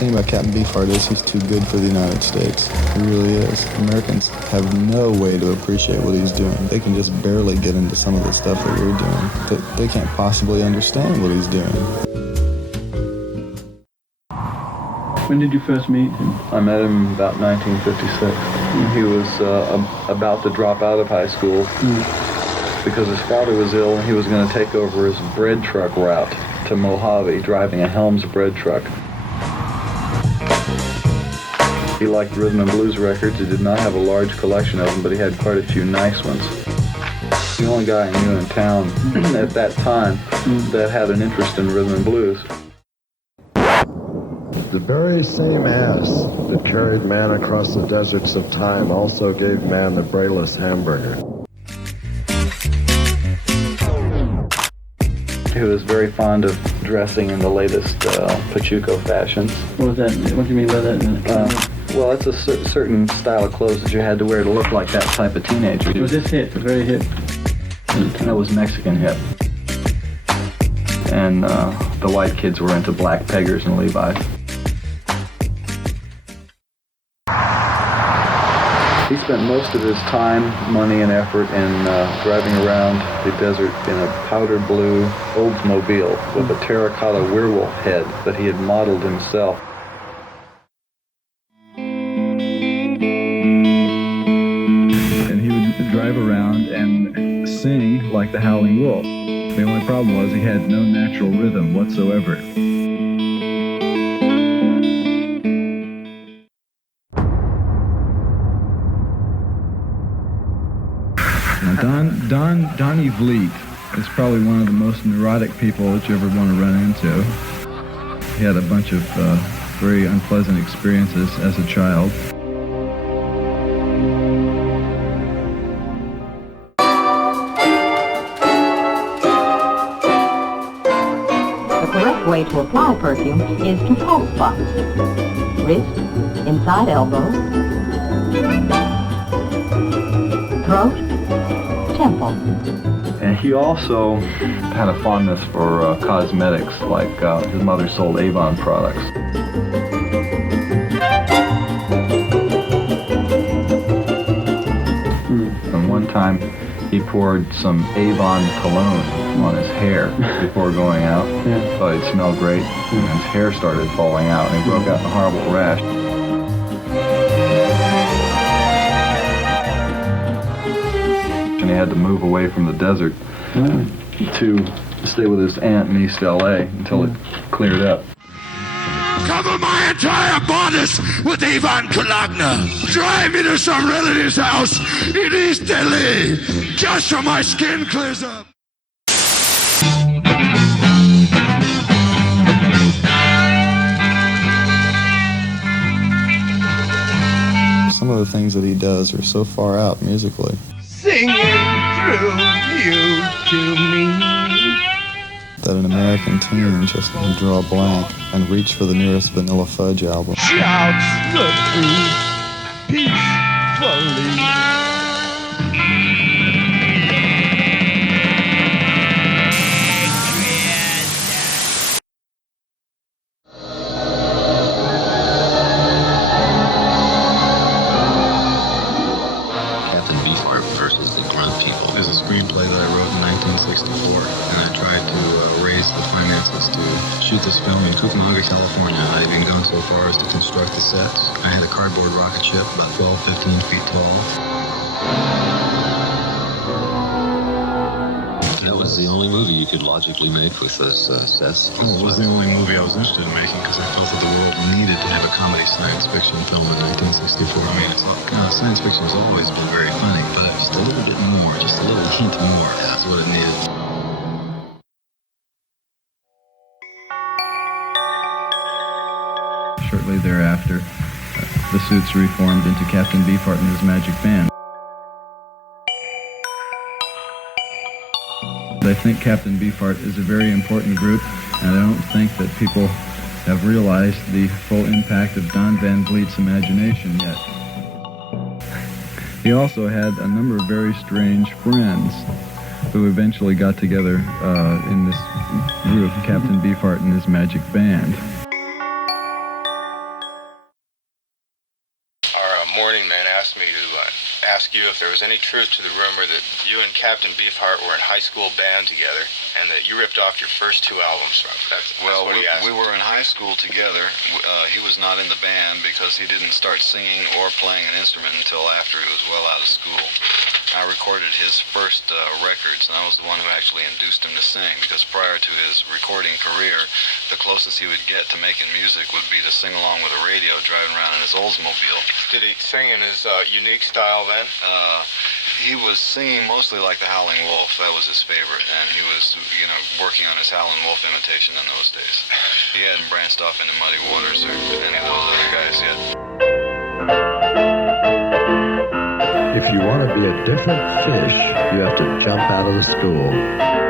thing about Captain Beefheart is he's too good for the United States. He really is. Americans have no way to appreciate what he's doing. They can just barely get into some of the stuff that we're doing. They can't possibly understand what he's doing. When did you first meet him? I met him about 1956. He was about to drop out of high school because his father was ill and he was going to take over his bread truck route to Mojave, driving a Helms bread truck. He liked rhythm and blues records. He did not have a large collection of them, but he had quite a few nice ones. The only guy I knew in town at that time that had an interest in rhythm and blues. The very same ass that carried man across the deserts of time also gave man the brayless hamburger. He was very fond of dressing in the latest Pachuco fashions. What do you mean by that? Well, it's a certain style of clothes that you had to wear to look like that type of teenager. Was this hip, very hip? That was Mexican hip. And the white kids were into black peggers and Levi's. He spent most of his time, money, and effort in driving around the desert in a powder blue Oldsmobile with a terracotta werewolf head that he had modeled himself. And he would drive around and sing like the Howling Wolf. The only problem was he had no natural rhythm whatsoever. Donnie Vliet is probably one of the most neurotic people that you ever want to run into. He had a bunch of very unpleasant experiences as a child. The correct way to apply perfume is to pulse box. Wrist, inside elbow, throat, temple. And he also had a fondness for cosmetics, like his mother sold Avon products. And one time he poured some Avon cologne on his hair before going out. Thought it smelled great, and his hair started falling out, and he broke out in a horrible rash. And he had to move away from the desert to stay with his aunt in East L.A. until it cleared up. Cover my entire bodice with Avon Cologne. Drive me to some relative's house in East L.A. just so my skin clears up. Some of the things that he does are so far out musically. Singing through you to me. That an American teen just can draw a blank and reach for the nearest Vanilla Fudge album. Shouts the truth peacefully. There's a screenplay that I wrote in 1964, and I tried to raise the finances to shoot this film in Cucamonga, California. I'd even gone so far as to construct the sets. I had a cardboard rocket ship about 12, 15 feet tall. That was the only movie you could logically make with those sets. It was the only movie I was interested in making because I felt that the world needed to have a comedy science fiction film in 1964. I mean, science fiction has always been very funny, but just a little bit more, just a little hint more. That's what it needed. Shortly thereafter, the suits reformed into Captain Beefheart and his Magic Band. I think Captain Beefheart is a very important group, and I don't think that people have realized the full impact of Don Van Vliet's imagination yet. He also had a number of very strange friends who eventually got together in this group, Captain Beefheart and his Magic Band. ask you if there was any truth to the rumor that you and Captain Beefheart were in high school band together and that you ripped off your first 2 albums from. That's Well, what he asked. we were in high school together. He was not in the band because he didn't start singing or playing an instrument until after he was well out of school. I recorded his first records, and I was the one who actually induced him to sing, because prior to his recording career, the closest he would get to making music would be to sing along with a radio driving around in his Oldsmobile. Did he sing in his unique style then? He was singing mostly like the Howling Wolf. That was his favorite, and he was, working on his Howling Wolf imitation in those days. He hadn't branched off into Muddy Waters or any of those other guys yet. If you want to be a different fish, you have to jump out of the school.